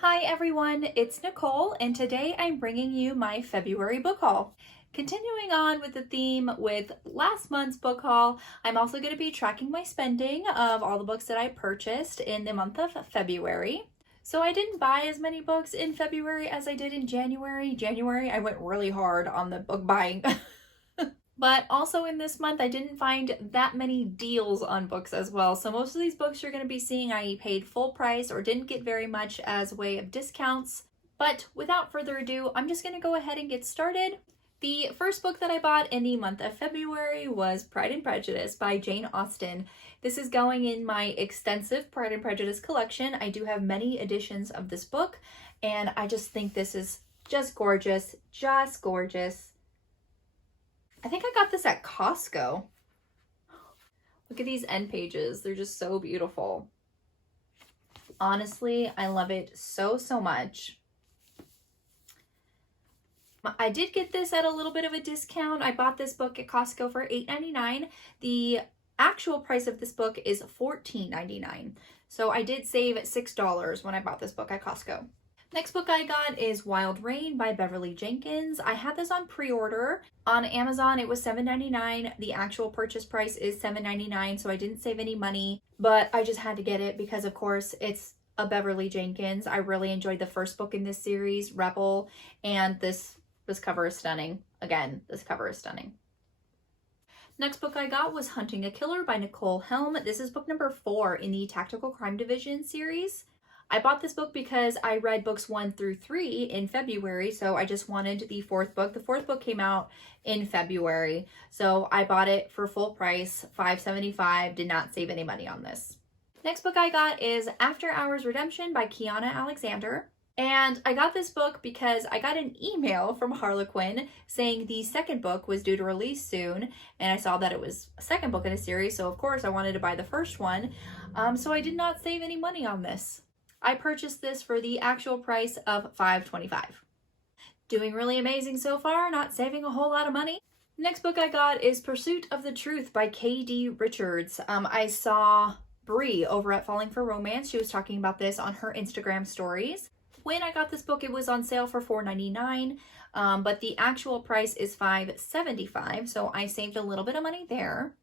Hi everyone, it's Nicole, and today I'm bringing you my February book haul. Continuing on with the theme with last month's book haul, I'm also going to be tracking my spending of all the books that I purchased in the month of February. So I didn't buy as many books in February as I did in January. January, I went really hard on the book buying. But also in this month, I didn't find that many deals on books as well. So most of these books you're going to be seeing I paid full price or didn't get very much as a way of discounts. But without further ado, I'm just going to go ahead and get started. The first book that I bought in the month of February was Pride and Prejudice by Jane Austen. This is going in my extensive Pride and Prejudice collection. I do have many editions of this book, and I just think this is just gorgeous, just gorgeous. I think I got this at Costco. Look at these end pages. They're just so beautiful. Honestly, I love it so, so much. I did get this at a little bit of a discount. I bought this book at Costco for $8.99. The actual price of this book is $14.99. So I did save $6 when I bought this book at Costco. Next book I got is Wild Rain by Beverly Jenkins. I had this on pre-order. On Amazon, it was $7.99. The actual purchase price is $7.99, so I didn't save any money, but I just had to get it because, of course, it's a Beverly Jenkins. I really enjoyed the first book in this series, Rebel, and this cover is stunning. Again, this cover is stunning. Next book I got was Hunting a Killer by Nicole Helm. This is book number 4 in the Tactical Crime Division series. I bought this book because I read books 1 through 3 in February, so I just wanted the 4th book. The 4th book came out in February, so I bought it for full price, $5.75, did not save any money on this. Next book I got is After Hours Redemption by Kiana Alexander. And I got this book because I got an email from Harlequin saying the second book was due to release soon, and I saw that it was a second book in a series, so of course I wanted to buy the first one, so I did not save any money on this. I purchased this for the actual price of $5.25. Doing really amazing so far, not saving a whole lot of money. Next book I got is Pursuit of the Truth by K.D. Richards. I saw Bree over at Falling for Romance. She was talking about this on her Instagram stories. When I got this book, it was on sale for $4.99, but the actual price is $5.75, so I saved a little bit of money there.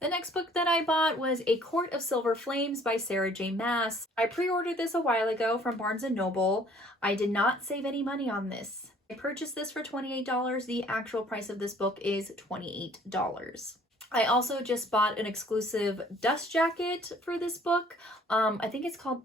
The next book that I bought was A Court of Silver Flames by Sarah J. Maas. I pre-ordered this a while ago from Barnes & Noble. I did not save any money on this. I purchased this for $28. The actual price of this book is $28. I also just bought an exclusive dust jacket for this book. I think it's called,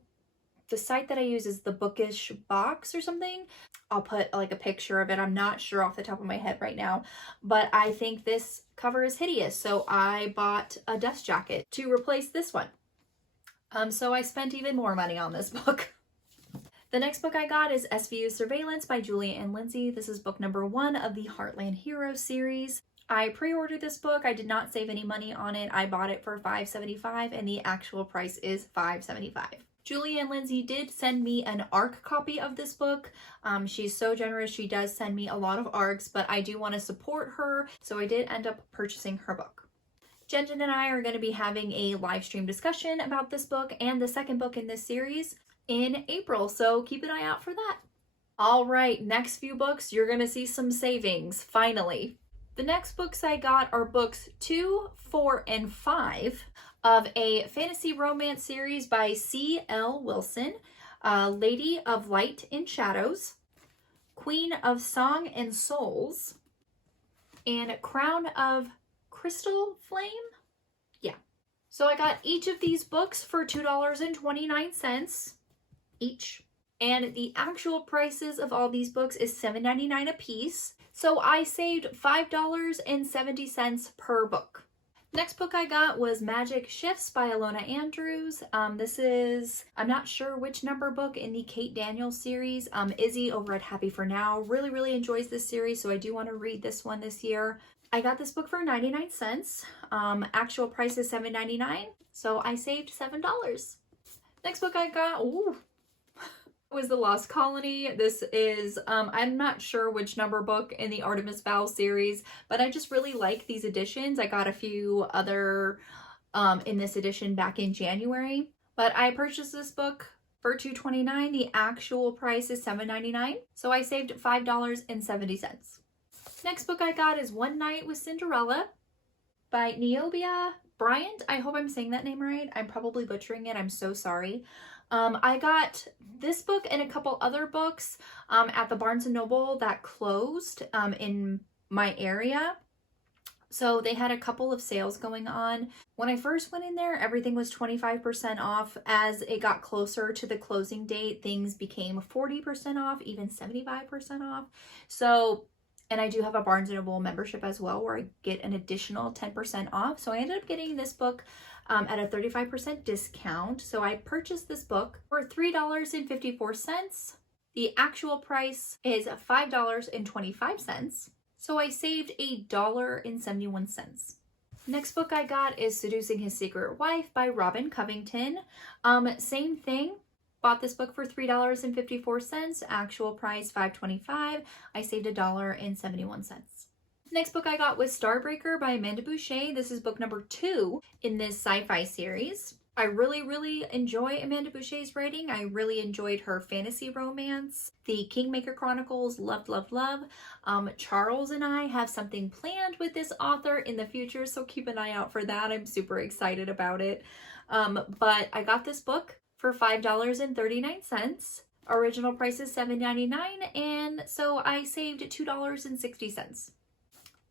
the site that I use is the Bookish Box or something. I'll put like a picture of it. I'm not sure off the top of my head right now, but I think this cover is hideous, so I bought a dust jacket to replace this one. So I spent even more money on this book. The next book I got is SVU Surveillance by Julia and Lindsey. This is book number 1 of the Heartland Heroes series. I pre-ordered this book. I did not save any money on it. I bought it for $5.75 and the actual price is $5.75. Julia and Lindsey did send me an ARC copy of this book. She's so generous. She does send me a lot of ARCs, but I do want to support her, so I did end up purchasing her book. Jen and I are going to be having a live stream discussion about this book and the second book in this series in April, so keep an eye out for that. All right, next few books, you're going to see some savings, finally. The next books I got are books 2, 4, and 5 of a fantasy romance series by C.L. Wilson, Lady of Light and Shadows, Queen of Song and Souls, and Crown of Crystal Flame. Yeah. So I got each of these books for $2.29 each. And the actual prices of all these books is $7.99 a piece. So I saved $5.70 per book. Next book I got was Magic Shifts by Ilona Andrews. This is, I'm not sure which number book in the Kate Daniels series. Izzy over at Happy for Now really enjoys this series, so I do want to read this one this year. I got this book for 99 cents. Actual price is $7.99, so I saved $7. Next book I got, was The Lost Colony. This is, I'm not sure which number book in the Artemis Fowl series, but I just really like these editions. I got a few other in this edition back in January, but I purchased this book for $2.29. The actual price is $7.99, so I saved $5.70. Next book I got is One Night with Cinderella by Neobia Bryant. I hope I'm saying that name right. I'm probably butchering it. I'm so sorry. I got this book and a couple other books at the Barnes & Noble that closed in my area. So they had a couple of sales going on. When I first went in there, everything was 25% off. As it got closer to the closing date, things became 40% off, even 75% off. So, and I do have a Barnes & Noble membership as well where I get an additional 10% off. So I ended up getting this book at a 35% discount. So I purchased this book for $3.54. The actual price is $5.25. So I saved $1.71. Next book I got is Seducing His Secret Wife by Robin Covington. Same thing. Bought this book for $3.54. Actual price $5.25. I saved $1.71. Next book I got was Starbreaker by Amanda Boucher. This is book number 2 in this sci-fi series. I really enjoy Amanda Boucher's writing. I really enjoyed her fantasy romance. The Kingmaker Chronicles, love. Charles and I have something planned with this author in the future, so keep an eye out for that. I'm super excited about it. But I got this book for $5.39. Original price is $7.99, and so I saved $2.60.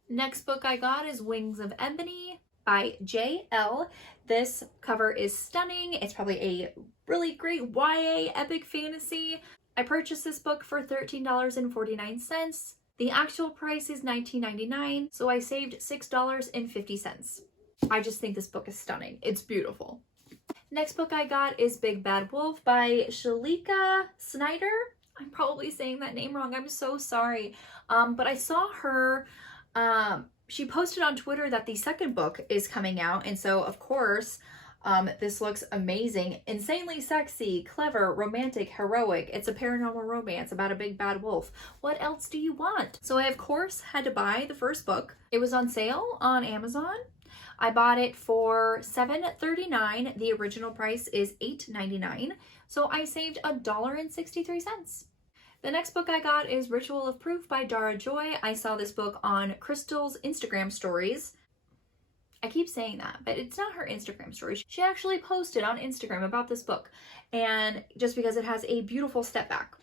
Next book I got is Wings of Ebony by J.L. This cover is stunning. It's probably a really great YA epic fantasy. I purchased this book for $13.49. The actual price is $19.99, so I saved $6.50. I just think this book is stunning. It's beautiful. Next book I got is Big Bad Wolf by Shalika Snyder. I'm probably saying that name wrong. I'm so sorry. But I saw her, she posted on Twitter that the second book is coming out. And so, of course, this looks amazing. Insanely sexy, clever, romantic, heroic. It's a paranormal romance about a big bad wolf. What else do you want? So I, of course, had to buy the first book. It was on sale on Amazon. I bought it for $7.39. The original price is $8.99. So I saved $1.63. The next book I got is Ritual of Proof by Dara Joy. I saw this book on Crystal's Instagram stories. I keep saying that, but it's not her Instagram story. She actually posted on Instagram about this book, and just because it has a beautiful step back.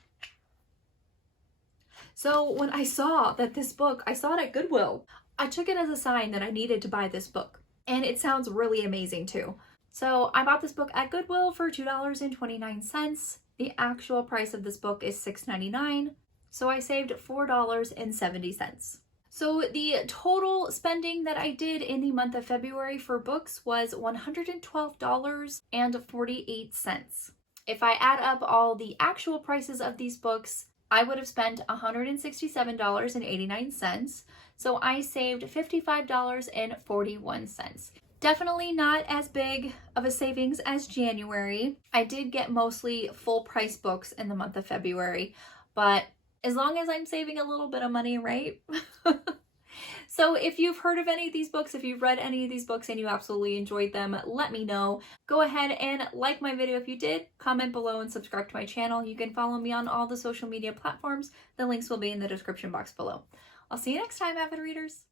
So when I saw that this book, I saw it at Goodwill, I took it as a sign that I needed to buy this book, and it sounds really amazing too. So I bought this book at Goodwill for $2.29. The actual price of this book is $6.99, so I saved $4.70. So the total spending that I did in the month of February for books was $112.48. If I add up all the actual prices of these books, I would have spent $167.89, so I saved $55.41. Definitely not as big of a savings as January. I did get mostly full price books in the month of February, but as long as I'm saving a little bit of money, right? So if you've heard of any of these books, if you've read any of these books and you absolutely enjoyed them, let me know. Go ahead and like my video if you did, comment below and subscribe to my channel. You can follow me on all the social media platforms. The links will be in the description box below. I'll see you next time, avid readers.